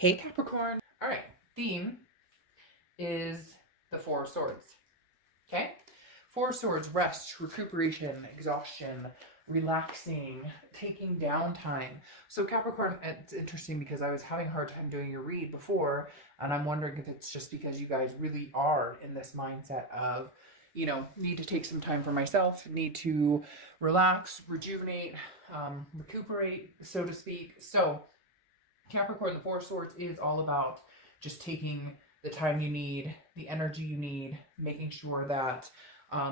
Hey Capricorn. All right, theme is the Four of Swords. Okay? Four of Swords, rest, recuperation, exhaustion, relaxing, taking downtime. So Capricorn, it's interesting because I was having a hard time doing your read before, and I'm wondering if it's just because you guys really are in this mindset of, need to take some time for myself, need to relax, rejuvenate, recuperate, so to speak. So Capricorn, the Four of Swords is all about just taking the time you need, the energy you need, making sure that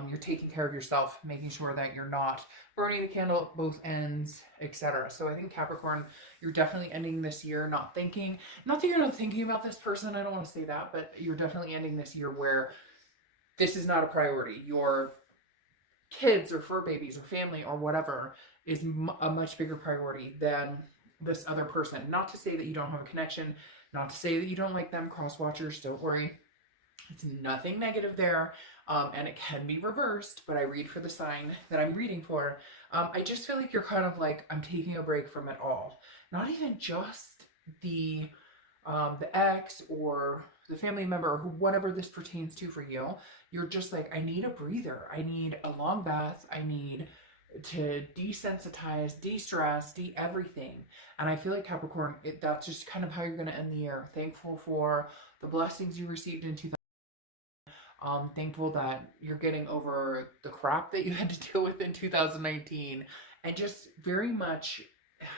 you're taking care of yourself, making sure that you're not burning the candle at both ends, etc. So I think Capricorn, you're definitely ending this year not that you're not thinking about this person, I don't want to say that, but you're definitely ending this year where this is not a priority. Your kids or fur babies or family or whatever is a much bigger priority than this other person. Not to say that you don't have a connection, not to say that you don't like them, cross watchers, don't worry. It's nothing negative there, and it can be reversed, but I read for the sign that I'm reading for. I just feel like you're kind of like, I'm taking a break from it all. Not even just the ex or the family member or whatever this pertains to for you. You're just like, I need a breather. I need a long bath. I need to desensitize, de-stress, de-everything. And I feel like Capricorn, that's just kind of how you're going to end the year. Thankful for the blessings you received in 2000. Thankful that you're getting over the crap that you had to deal with in 2019. And just very much,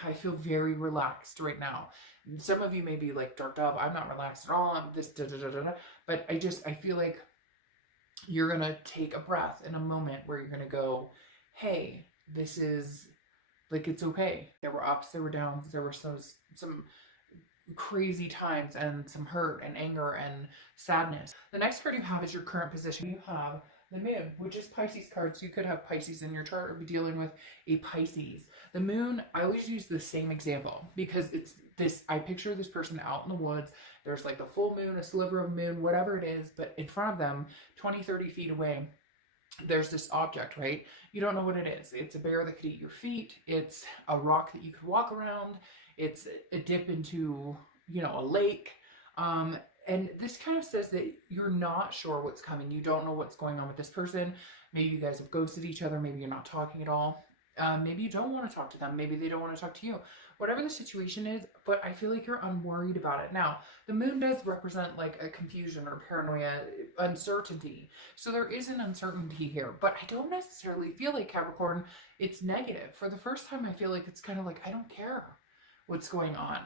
I feel very relaxed right now. Some of you may be like, Dark Dove, I'm not relaxed at all. I'm this, da da da da da. But I feel like you're going to take a breath in a moment where you're going to go, hey, this is like, it's okay. There were ups, there were downs, there were some crazy times and some hurt and anger and sadness. The next card you have is your current position. You have the moon, which is Pisces card. So you could have Pisces in your chart or be dealing with a Pisces. The moon, I always use the same example because it's this, I picture this person out in the woods. There's like the full moon, a sliver of moon, whatever it is, but in front of them, 20, 30 feet away, there's this object, right? You don't know what it is. It's a bear that could eat your feet. It's a rock that you could walk around. It's a dip into, a lake. And this kind of says that you're not sure what's coming. You don't know what's going on with this person. Maybe you guys have ghosted each other. Maybe you're not talking at all. Maybe you don't want to talk to them. Maybe they don't want to talk to you. Whatever the situation is, but I feel like you're unworried about it. Now, the moon does represent like a confusion or paranoia, uncertainty. So there is an uncertainty here, but I don't necessarily feel like Capricorn, it's negative. For the first time, I feel like it's kind of like, I don't care what's going on.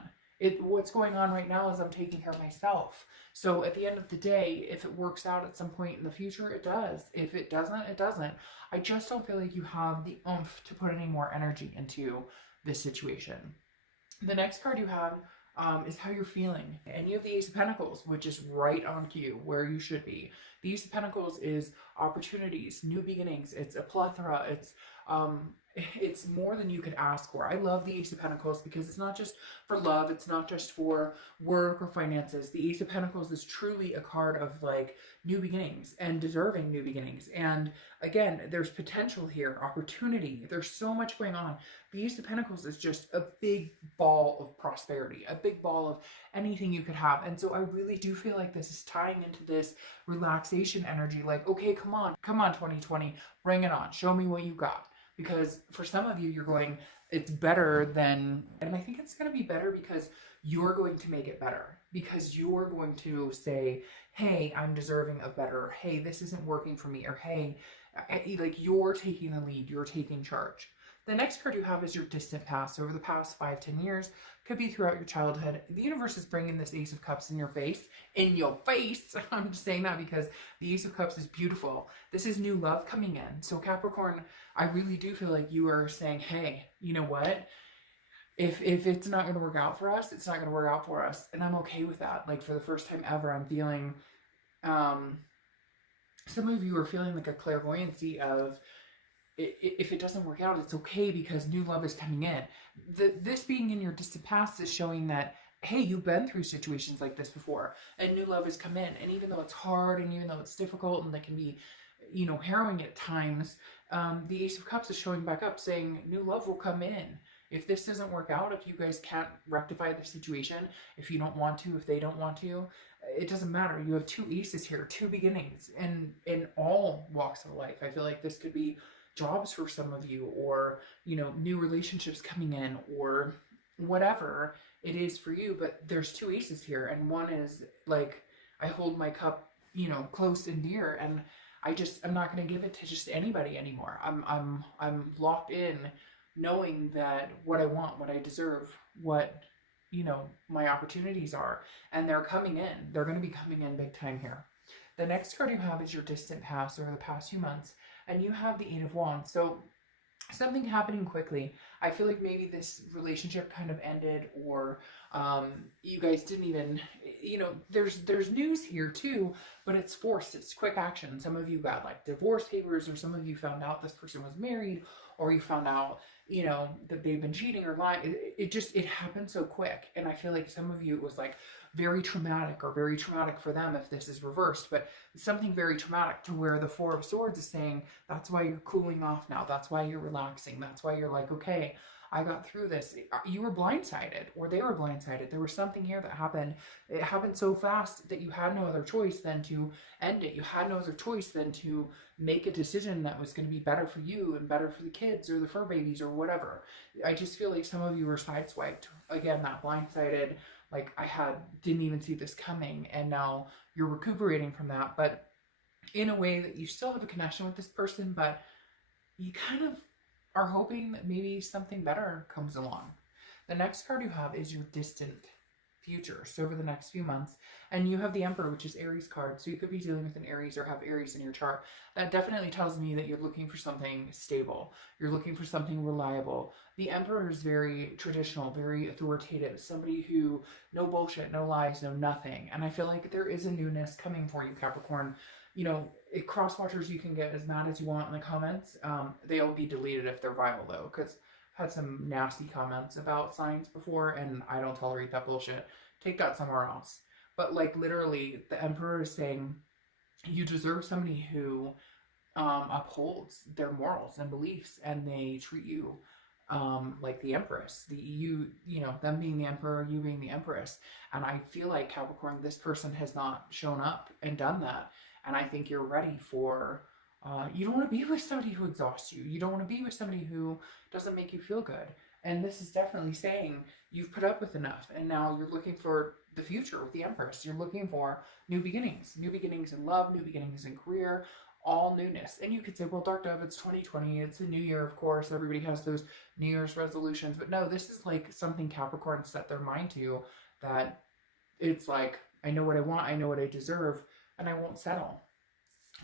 What's going on right now is I'm taking care of myself. So at the end of the day, if it works out at some point in the future, it does. If it doesn't, it doesn't. I just don't feel like you have the oomph to put any more energy into this situation. The next card you have is how you're feeling. And you have the Ace of Pentacles, which is right on cue, where you should be. The Ace of Pentacles is opportunities, new beginnings. It's a plethora. It's more than you could ask for. I love the Ace of Pentacles because it's not just for love. It's not just for work or finances. The Ace of Pentacles is truly a card of like new beginnings and deserving new beginnings. And again, there's potential here, opportunity. There's so much going on. The Ace of Pentacles is just a big ball of prosperity, a big ball of anything you could have. And so I really do feel like this is tying into this relaxation energy. Like, okay, come on, 2020, bring it on. Show me what you got. Because for some of you, you're going, it's better than, and I think it's going to be better because you're going to make it better. Because you're going to say, hey, I'm deserving of better. Hey, this isn't working for me. Or hey, like you're taking the lead, you're taking charge. The next card you have is your distant past. Over the past 5-10 years, could be throughout your childhood. The universe is bringing this Ace of Cups in your face. In your face! I'm just saying that because the Ace of Cups is beautiful. This is new love coming in. So Capricorn, I really do feel like you are saying, hey, you know what? If it's not going to work out for us, it's not going to work out for us. And I'm okay with that. Like for the first time ever, I'm feeling, some of you are feeling like a clairvoyancy of, if it doesn't work out, it's okay because new love is coming in. This being in your distant past is showing that, hey, you've been through situations like this before and new love has come in. And even though it's hard and even though it's difficult and that can be, harrowing at times, the Ace of Cups is showing back up saying new love will come in. If this doesn't work out, if you guys can't rectify the situation, if you don't want to, if they don't want to, it doesn't matter. You have two aces here, two beginnings, and in all walks of life. I feel like this could be jobs for some of you, or, you know, new relationships coming in, or whatever it is for you. But there's two aces here, and one is like, I hold my cup, you know, close and dear, and I'm not going to give it to just anybody anymore. I'm locked in, knowing that what I want, what I deserve, what, you know, my opportunities are, and they're coming in. They're going to be coming in big time here. The next card you have is your distant past, or the past few months, and you have the Eight of Wands. So something happening quickly. I feel like maybe this relationship kind of ended, or you guys didn't even, you know, there's news here too, but it's forced. It's quick action. Some of you got like divorce papers, or some of you found out this person was married, or you found out, you know, that they've been cheating or lying. It happened so quick. And I feel like some of you, it was like very traumatic, or very traumatic for them if this is reversed, but something very traumatic, to where the Four of Swords is saying that's why you're cooling off now. That's why you're relaxing. That's why you're like, okay, I got through this. You were blindsided, or they were blindsided. There was something here that happened. It happened so fast that you had no other choice than to end it. You had no other choice than to make a decision that was going to be better for you and better for the kids or the fur babies or whatever. I just feel like some of you were sideswiped. Again, that blindsided, like didn't even see this coming, and now you're recuperating from that, but in a way that you still have a connection with this person, but you kind of are hoping that maybe something better comes along. The next card you have is your distant future, so over the next few months, and you have the Emperor, which is Aries card, so you could be dealing with an Aries, or have Aries in your chart. That definitely tells me that you're looking for something stable. You're looking for something reliable. The Emperor is very traditional, very authoritative, somebody who, no bullshit, no lies, no nothing. And I feel like there is a newness coming for you, Capricorn. You know, cross-watchers, you can get as mad as you want in the comments. They'll be deleted if they're vile, though, because I've had some nasty comments about signs before, and I don't tolerate that bullshit. Take that somewhere else. But, like, literally, the Emperor is saying you deserve somebody who upholds their morals and beliefs, and they treat you like the Empress. You know, them being the Emperor, you being the Empress. And I feel like, Capricorn, this person has not shown up and done that. And I think you're ready for, you don't want to be with somebody who exhausts you. You don't want to be with somebody who doesn't make you feel good. And this is definitely saying you've put up with enough, and now you're looking for the future with the Empress. You're looking for new beginnings in love, new beginnings in career, all newness. And you could say, well, Dark Dove, it's 2020, it's a new year, of course. Everybody has those New Year's resolutions. But no, this is like something Capricorn set their mind to, that it's like, I know what I want, I know what I deserve, and I won't settle.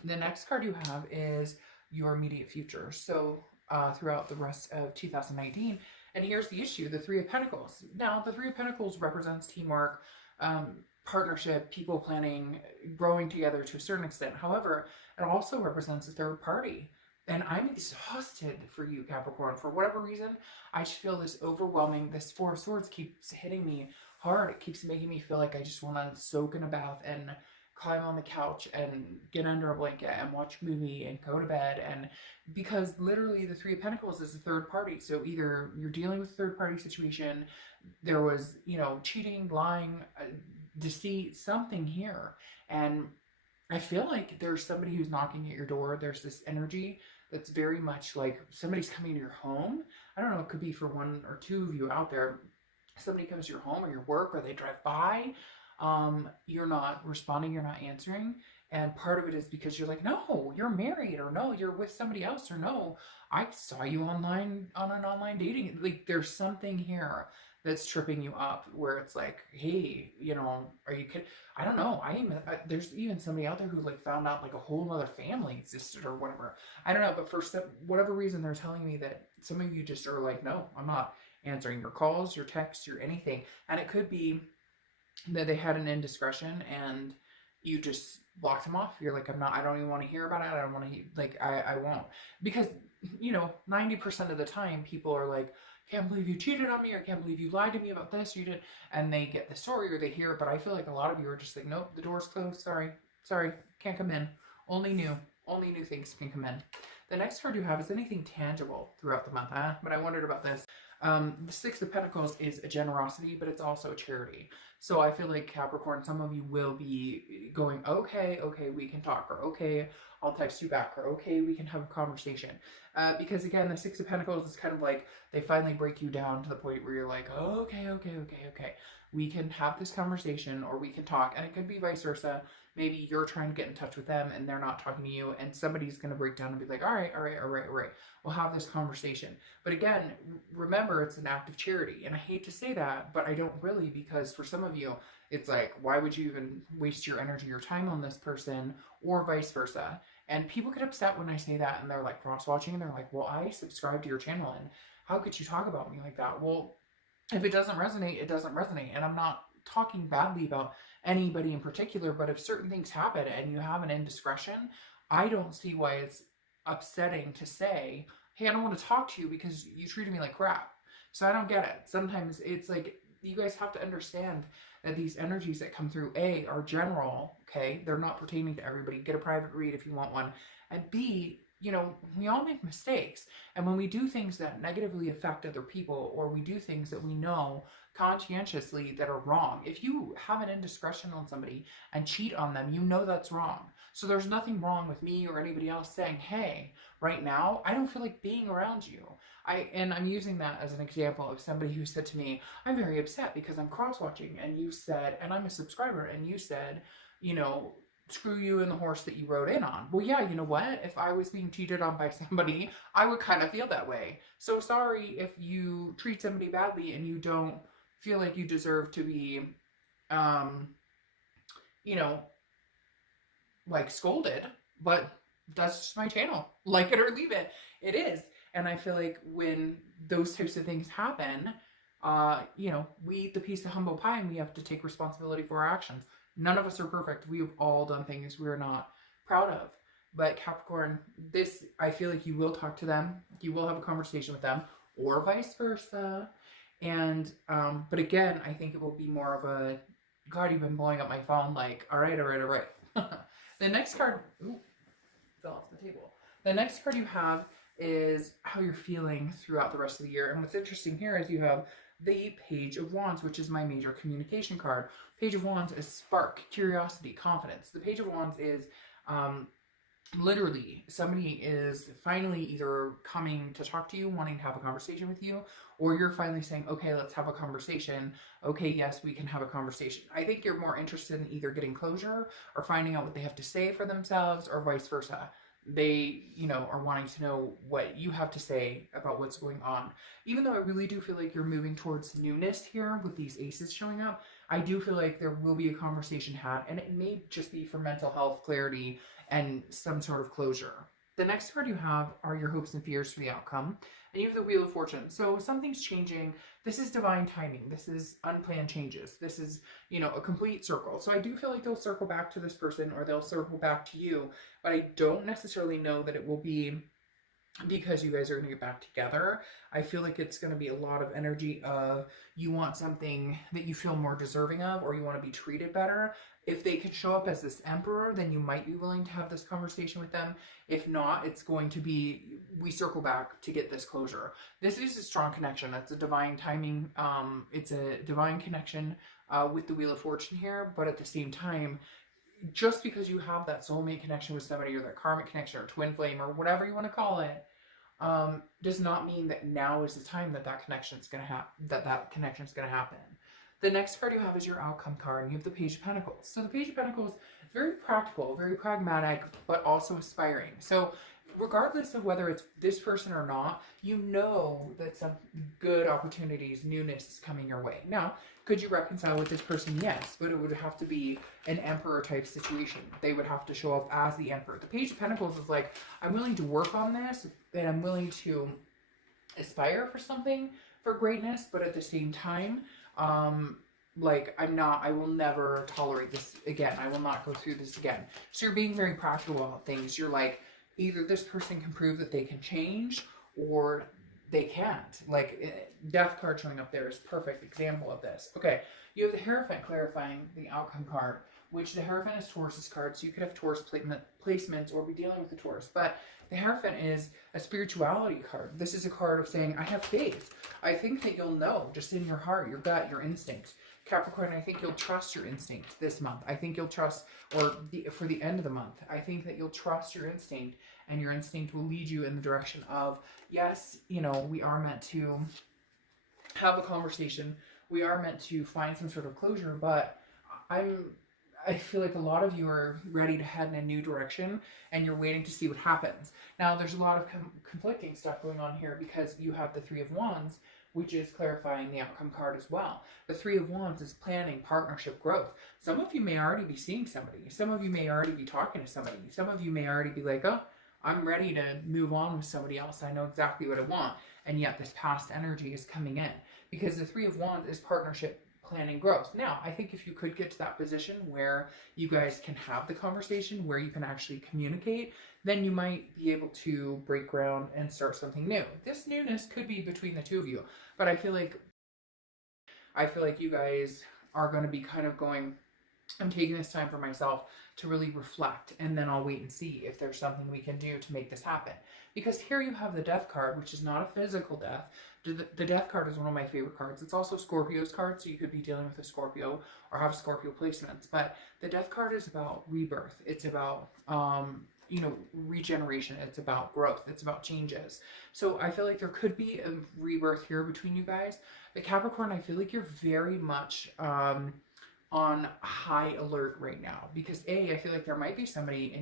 The next card you have is your immediate future. So throughout the rest of 2019, and here's the issue, the Three of Pentacles. Now, the Three of Pentacles represents teamwork, partnership, people planning, growing together to a certain extent. However, it also represents a third party. And I'm exhausted for you, Capricorn. For whatever reason, I just feel this overwhelming, this Four of Swords keeps hitting me hard. It keeps making me feel like I just want to soak in a bath and climb on the couch and get under a blanket and watch a movie and go to bed. And because literally the Three of Pentacles is a third party. So either you're dealing with a third party situation, there was, you know, cheating, lying, deceit, something here. And I feel like there's somebody who's knocking at your door. There's this energy that's very much like somebody's coming to your home. I don't know, it could be for one or two of you out there. Somebody comes to your home or your work, or they drive by. You're not responding, you're not answering. And part of it is because you're like, no, you're married, or no, you're with somebody else, or no, I saw you online on an online dating. Like, there's something here that's tripping you up, where it's like, hey, you know, are you kidding? I don't know. There's even somebody out there who like found out like a whole other family existed or whatever. I don't know, but for whatever reason, they're telling me that some of you just are like, no, I'm not answering your calls, your texts, your anything. And it could be that they had an indiscretion and you just blocked them off. You're like, I don't even want to hear about it. I don't want to, like, I won't. Because, you know, 90% of the time people are like, can't believe you cheated on me, or can't believe you lied to me about this, you did. And they get the story or they hear it. But I feel like a lot of you are just like, nope, the door's closed. Sorry, can't come in. Only new things can come in. The next card you have is anything tangible throughout the month, huh? But I wondered about this. The Six of Pentacles is a generosity, but it's also charity. So I feel like Capricorn, some of you will be going, okay, we can talk, or okay, I'll text you back, or okay, we can have a conversation. Because again, the Six of Pentacles is kind of like, they finally break you down to the point where you're like, oh, okay. We can have this conversation, or we can talk. And it could be vice versa. Maybe you're trying to get in touch with them and they're not talking to you, and somebody's going to break down and be like, all right. We'll have this conversation. But again, remember, it's an act of charity. And I hate to say that, but I don't really, because for some of you, it's like, why would you even waste your energy or time on this person, or vice versa? And people get upset when I say that, and they're like cross-watching, and they're like, well, I subscribe to your channel, and how could you talk about me like that? Well, if it doesn't resonate, it doesn't resonate. And I'm not talking badly about anybody in particular, but if certain things happen and you have an indiscretion, I don't see why it's upsetting to say, hey, I don't want to talk to you because you treated me like crap. So I don't get it. Sometimes it's like, you guys have to understand that these energies that come through, A, are general, okay? They're not pertaining to everybody. Get a private read if you want one. And B, you know, we all make mistakes. And when we do things that negatively affect other people, or we do things that we know conscientiously that are wrong, if you have an indiscretion on somebody and cheat on them, you know that's wrong. So there's nothing wrong with me or anybody else saying, hey, right now, I don't feel like being around you. And I'm using that as an example of somebody who said to me, I'm very upset because I'm cross-watching, and you said, and I'm a subscriber, and you said, you know, screw you and the horse that you rode in on. Well, yeah, you know what? If I was being cheated on by somebody, I would kind of feel that way. So sorry if you treat somebody badly and you don't feel like you deserve to be, you know, like scolded, but that's just my channel. Like it or leave it. It is. And I feel like when those types of things happen, you know, we eat the piece of humble pie, and we have to take responsibility for our actions. None of us are perfect. We've all done things we're not proud of. But Capricorn, this, I feel like you will talk to them. You will have a conversation with them, or vice versa. And, but again, I think it will be more of a, God, you've been blowing up my phone, like, all right. The next card, ooh, fell off the table. The next card you have is how you're feeling throughout the rest of the year. And what's interesting here is you have the Page of Wands, which is my major communication card. Page of Wands is spark, curiosity, confidence. The Page of Wands is literally somebody is finally either coming to talk to you, wanting to have a conversation with you, or you're finally saying, okay, let's have a conversation. Okay, yes, we can have a conversation. I think you're more interested in either getting closure or finding out what they have to say for themselves, or vice versa. They, you know, are wanting to know what you have to say about what's going on. Even though I really do feel like you're moving towards newness here with these aces showing up, I do feel like there will be a conversation had, and it may just be for mental health, clarity, and some sort of closure. The next card you have are your hopes and fears for the outcome. And you have the Wheel of Fortune. So something's changing. This is divine timing. This is unplanned changes. This is, you know, a complete circle. So I do feel like they'll circle back to this person, or they'll circle back to you. But I don't necessarily know that it will be because you guys are going to get back together. I feel like it's going to be a lot of energy of you want something that you feel more deserving of, or you want to be treated better. If they can show up as this emperor, then you might be willing to have this conversation with them. If not, it's going to be, we circle back to get this closure. This is a strong connection. That's a divine timing. It's a divine connection with the Wheel of Fortune here. But at the same time, just because you have that soulmate connection with somebody, or that karmic connection, or twin flame, or whatever you want to call it, does not mean that now is the time that that connection is going to happen. The next card you have is your outcome card, and you have the Page of Pentacles. So the Page of Pentacles is very practical, very pragmatic, but also aspiring. So regardless of whether it's this person or not, you know that some good opportunities, newness is coming your way. Now, could you reconcile with this person? Yes, but it would have to be an emperor type situation. They would have to show up as the emperor. The Page of Pentacles is like, I'm willing to work on this, and I'm willing to aspire for something, for greatness, but at the same time, like, I will never tolerate this again. I will not go through this again. So you're being very practical about things. You're like, either this person can prove that they can change, or they can't. Like, death card showing up there is perfect example of this. Okay, you have the Hierophant clarifying the outcome card, which the Hierophant is Taurus's card, so you could have Taurus placements or be dealing with the Taurus. But the Hierophant is a spirituality card. This is a card of saying, I have faith. I think that you'll know just in your heart, your gut, your instinct. Capricorn, I think you'll trust your instinct this month. I think you'll trust, or for the end of the month, I think that you'll trust your instinct, and your instinct will lead you in the direction of, yes, you know, we are meant to have a conversation. We are meant to find some sort of closure, but I feel like a lot of you are ready to head in a new direction, and you're waiting to see what happens. Now, there's a lot of conflicting stuff going on here because you have the Three of Wands, which is clarifying the outcome card as well. The Three of Wands is planning partnership growth. Some of you may already be seeing somebody. Some of you may already be talking to somebody. Some of you may already be like, oh, I'm ready to move on with somebody else. I know exactly what I want. And yet this past energy is coming in because the Three of Wands is partnership planning growth. Now, I think if you could get to that position where you guys can have the conversation, where you can actually communicate, then you might be able to break ground and start something new. This newness could be between the two of you, but I feel like you guys are going to be kind of going, I'm taking this time for myself to really reflect, and then I'll wait and see if there's something we can do to make this happen. Because here you have the Death card, which is not a physical death. The Death card is one of my favorite cards. It's also Scorpio's card, so you could be dealing with a Scorpio or have Scorpio placements. But the Death card is about rebirth. It's about, you know, regeneration. It's about growth. It's about changes. So I feel like there could be a rebirth here between you guys. But Capricorn, I feel like you're very much on high alert right now because I feel like there might be somebody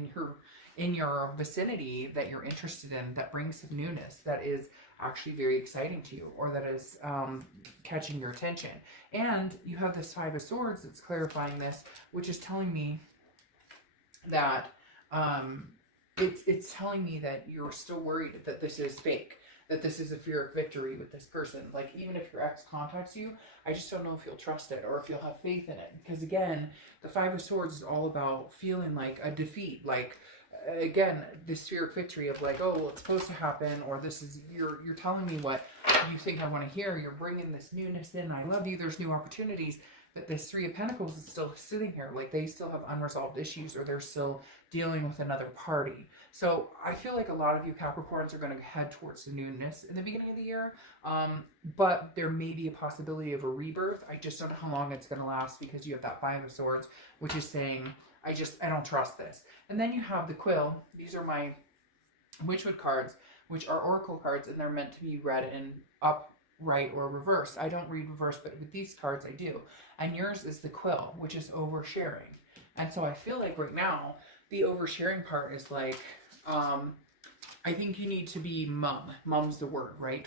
in your vicinity that you're interested in that brings some newness that is actually very exciting to you, or that is catching your attention. And you have this Five of Swords that's clarifying this, which is telling me that it's telling me that you're still worried that this is fake, that this is a fear of victory with this person. Like, even if your ex contacts you, I just don't know if you'll trust it or if you'll have faith in it. Because again, the Five of Swords is all about feeling like a defeat. Like, again, this fear of victory of like, oh, well, it's supposed to happen, or this is, you're telling me what you think I want to hear. You're bringing this newness in. I love you. There's new opportunities. But this Three of Pentacles is still sitting here. Like, they still have unresolved issues, or they're still dealing with another party. So I feel like a lot of you Capricorns are going to head towards the newness in the beginning of the year. But there may be a possibility of a rebirth. I just don't know how long it's going to last because you have that Five of Swords, which is saying, I don't trust this. And then you have the Quill. These are my Witchwood cards, which are oracle cards, and they're meant to be read in upright or reverse. I don't read reverse, but with these cards I do. And yours is the Quill, which is oversharing. And so I feel like right now, the oversharing part is like, I think you need to be mum. Mum's the word, right?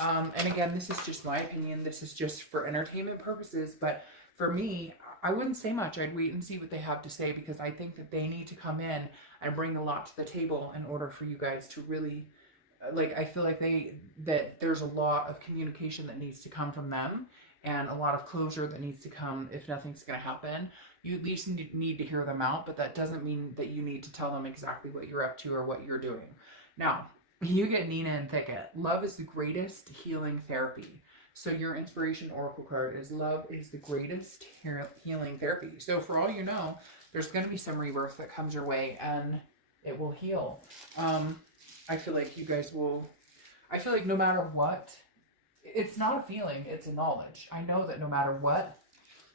And again, this is just my opinion. This is just for entertainment purposes. But for me, I wouldn't say much. I'd wait and see what they have to say, because I think that they need to come in and bring a lot to the table in order for you guys to really, like, I feel like that there's a lot of communication that needs to come from them, and a lot of closure that needs to come if nothing's going to happen. You at least need to hear them out, but that doesn't mean that you need to tell them exactly what you're up to or what you're doing. Now, you get Nina and Thicket. Love is the greatest healing therapy. So your inspiration oracle card is love is the greatest healing therapy. So for all you know, there's going to be some rebirth that comes your way, and it will heal. I feel like you guys will, I feel like no matter what, it's not a feeling, it's a knowledge. I know that no matter what,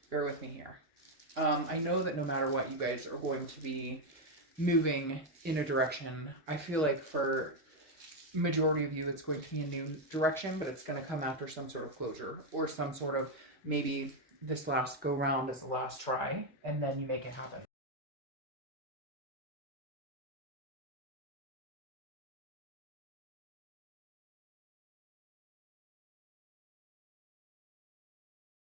bear with me here. I know that no matter what, you guys are going to be moving in a direction. I feel like for majority of you, it's going to be a new direction, but it's going to come after some sort of closure, or some sort of, maybe this last go round is the last try, and then you make it happen.